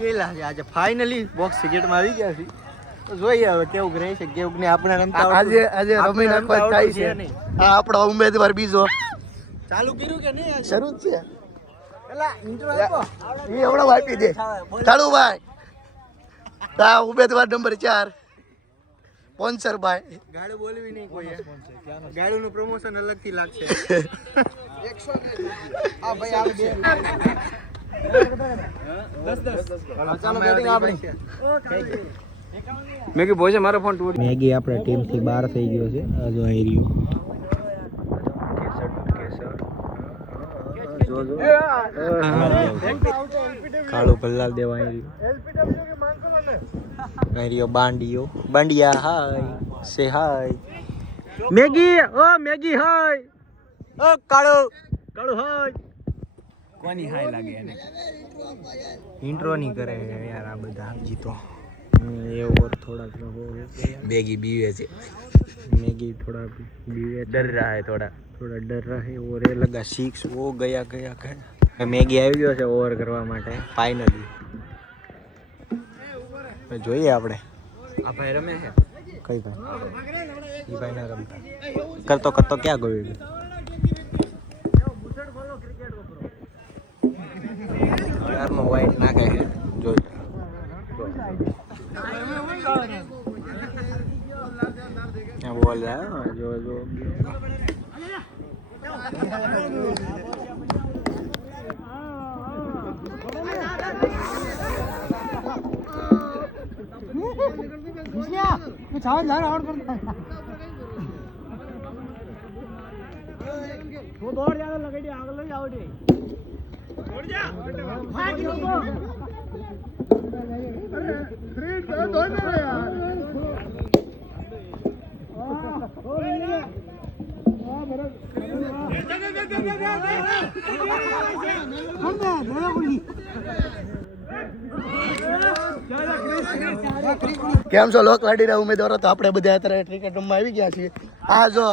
ગયેલા છે આજે ફાઇનલી બોક્સ ક્રિકેટમાં આવી ગયા છે તો જોઈએ હવે કેવું રહે છે કેવું ને આપણે રમતા આજે રમી નાખવા થાય છે આ આપણો ઉમેદવાર બીજો ચાલુ કર્યું કે નહીં શરૂ જ છે એલા ઇન્ટ્રો આપો એ હમણાં આપી દે ચાલુ ભાઈ તા ઉમેદવાર નંબર 4 સ્પોન્સર ભાઈ ગાડું બોલવી નહીં કોઈ ગાડુનું પ્રમોશન અલગથી લાગશે 100 આ ભાઈ આ બે 10 મેગી બોજે મારો ફોન તોડ મેગી આપણા ટીમ થી બહાર થઈ ગયો છે આ જો અહીં રહ્યો જો જો કાળો ભલ્લાલ દેવા અહીં રહ્યો બાંડિયા હાય સે હાય મેગી ઓ મેગી હાય ઓ કાળો હાય કોની હાય લાગે એને ઇન્ટ્રો નહીં કરે યાર આ બધા જીતો ये और थोड़ा मैगी बीवे से मैगी थोड़ा बीवे डर रहा है थोड़ा डर रहा है और ये लगा 6 वो गया मैगी આવી ગયો છે ઓવર કરવા માટે ફાઇનલી જોઈએ આપણે આ ભાઈ રમે છે કઈ ભાઈ ઈ ભાઈ ના રમતા કરતો ક્યાં ગયો યારનો વાઇટ નાખે છે જોઈ बोल रहा है जो वो दौड़ जा लगे आगे ले जाओ दौड़ जा भाग लो કેમ છો લોક લાડીના ઉમેદવારો તો આપણે બધા અત્યારે ક્રિકેટ રમવા આવી ગયા છીએ આ જો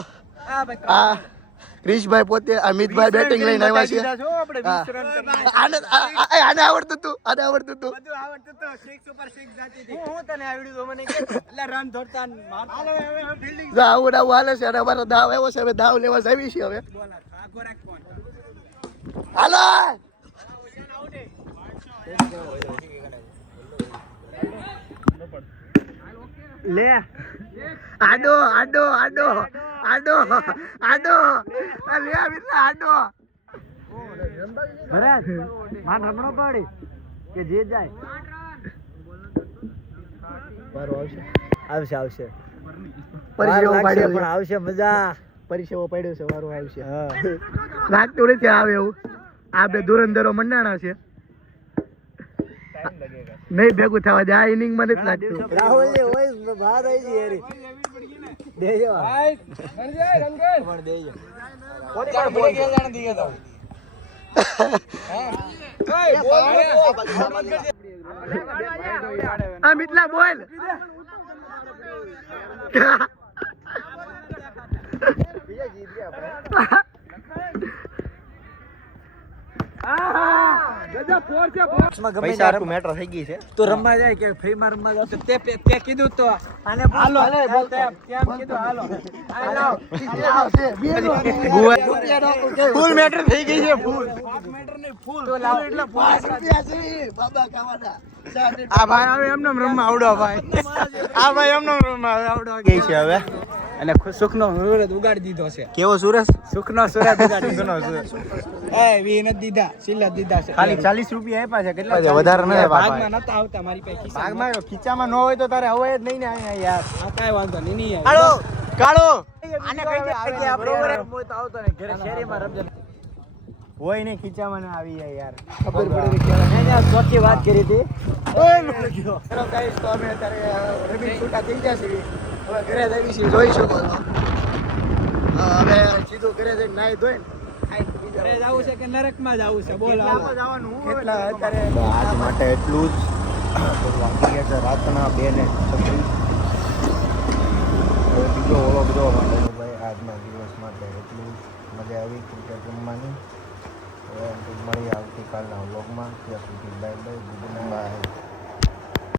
આ ક્રિશભાઈ પોતે અમિતભાઈ બેટિંગ લઈને આવ્યા છે આને આવડતું હતું બધું આવડતું તો 6 ઉપર 6 જાતી હતી હું તને આવડ્યું તો મને કે એટલે રન ધરતા મારતા ફિલ્ડિંગ જો આવું હાલે છે અને અમારો દાવ આવ્યો છે હવે દાવ લેવા આવી છે હવે હાલો લે આડો લે આવીલા આડો ભરત માન રમણો પડી કે જે જાય મારો આવશે પરિસેવો પાડ્યો પણ આવશે મજા પરિસેવો પડ્યો છે વારો આવશે લાગતું નથી આવે એવું આ બે ધુરંધરો મંડાણા છે નહીં ભેગું થવા દે આ ઇનિંગ માં નથી લાગતું રાહુલ ની હોય બહાર આવી ગઈ હેરી દેજો ભાઈ રંગન દેજો કોની પણ બોલ કે જાણ દીગે તો આ મિતલા બોલ પૈસા આટલું મેટર થઈ ગઈ છે તો રમવા જાય કે ફ્રી માં રમવા જાવ તો તે કીધું તો આને હાલો કેમ કીધું હાલો ફૂલ મેટર થઈ ગઈ છે ફૂલ મેટર નહીં ફૂલ તો લાવ એટલે રૂપિયા છે બાબા કાવાના આ ભાઈ હવે એમને રમવા આવડો ભાઈ આ ભાઈ એમને રમવા આવડો ગઈ છે હવે અને સુખનો સુરત ઉગાડી દીધો છે કેવો સુરત સુખનો સુરત ઉગાડી દીધો એ વી નથી દીધા સિલ્લા દીધા છે ખાલી 40 રૂપિયા આપ્યા છે કેટલા છે વધારે ન ભાગમાં નતા આવતા મારી પાસે ભાગમાં ખીચામાં ન હોય તો તારે હવે જ નહીં ને અહીંયા યાર આ કાઈ વાંધો નહીં હાલો કાળો આને કહી દે આ બરોબર મોય તો આવતો ને ઘરે શેરીમાં રમજે હોય ને ખીચામાં ના આવી જાય યાર ખબર પડી કે મેં આ ચોકી વાત કરી હતી ઓય નો ગયો ચલો ગાઈસ તો અમે અત્યારે રમી છૂટા થઈ ગયા છે હવે ઘરે જઈએ છીએ જોઈ શકો છો હવે સીધું ઘરે જઈને નાઈ ધોઈને ઘરે જવું છે કે નરકમાં જવું છે બોલ આમાં જવાનું કેટલા અત્યારે આજ માટે એટલું જ વાગી ગયા છે રાતના 2:36 હવે બીજો ઓલો બધો માટે ભાઈ આજના દિવસ માટે એટલું મજા આવી ક્રિકેટ રમવાની મળીએ આવતીકાલના વ્લોગમાં. ત્યાં સુધી બાય બાય. Good night.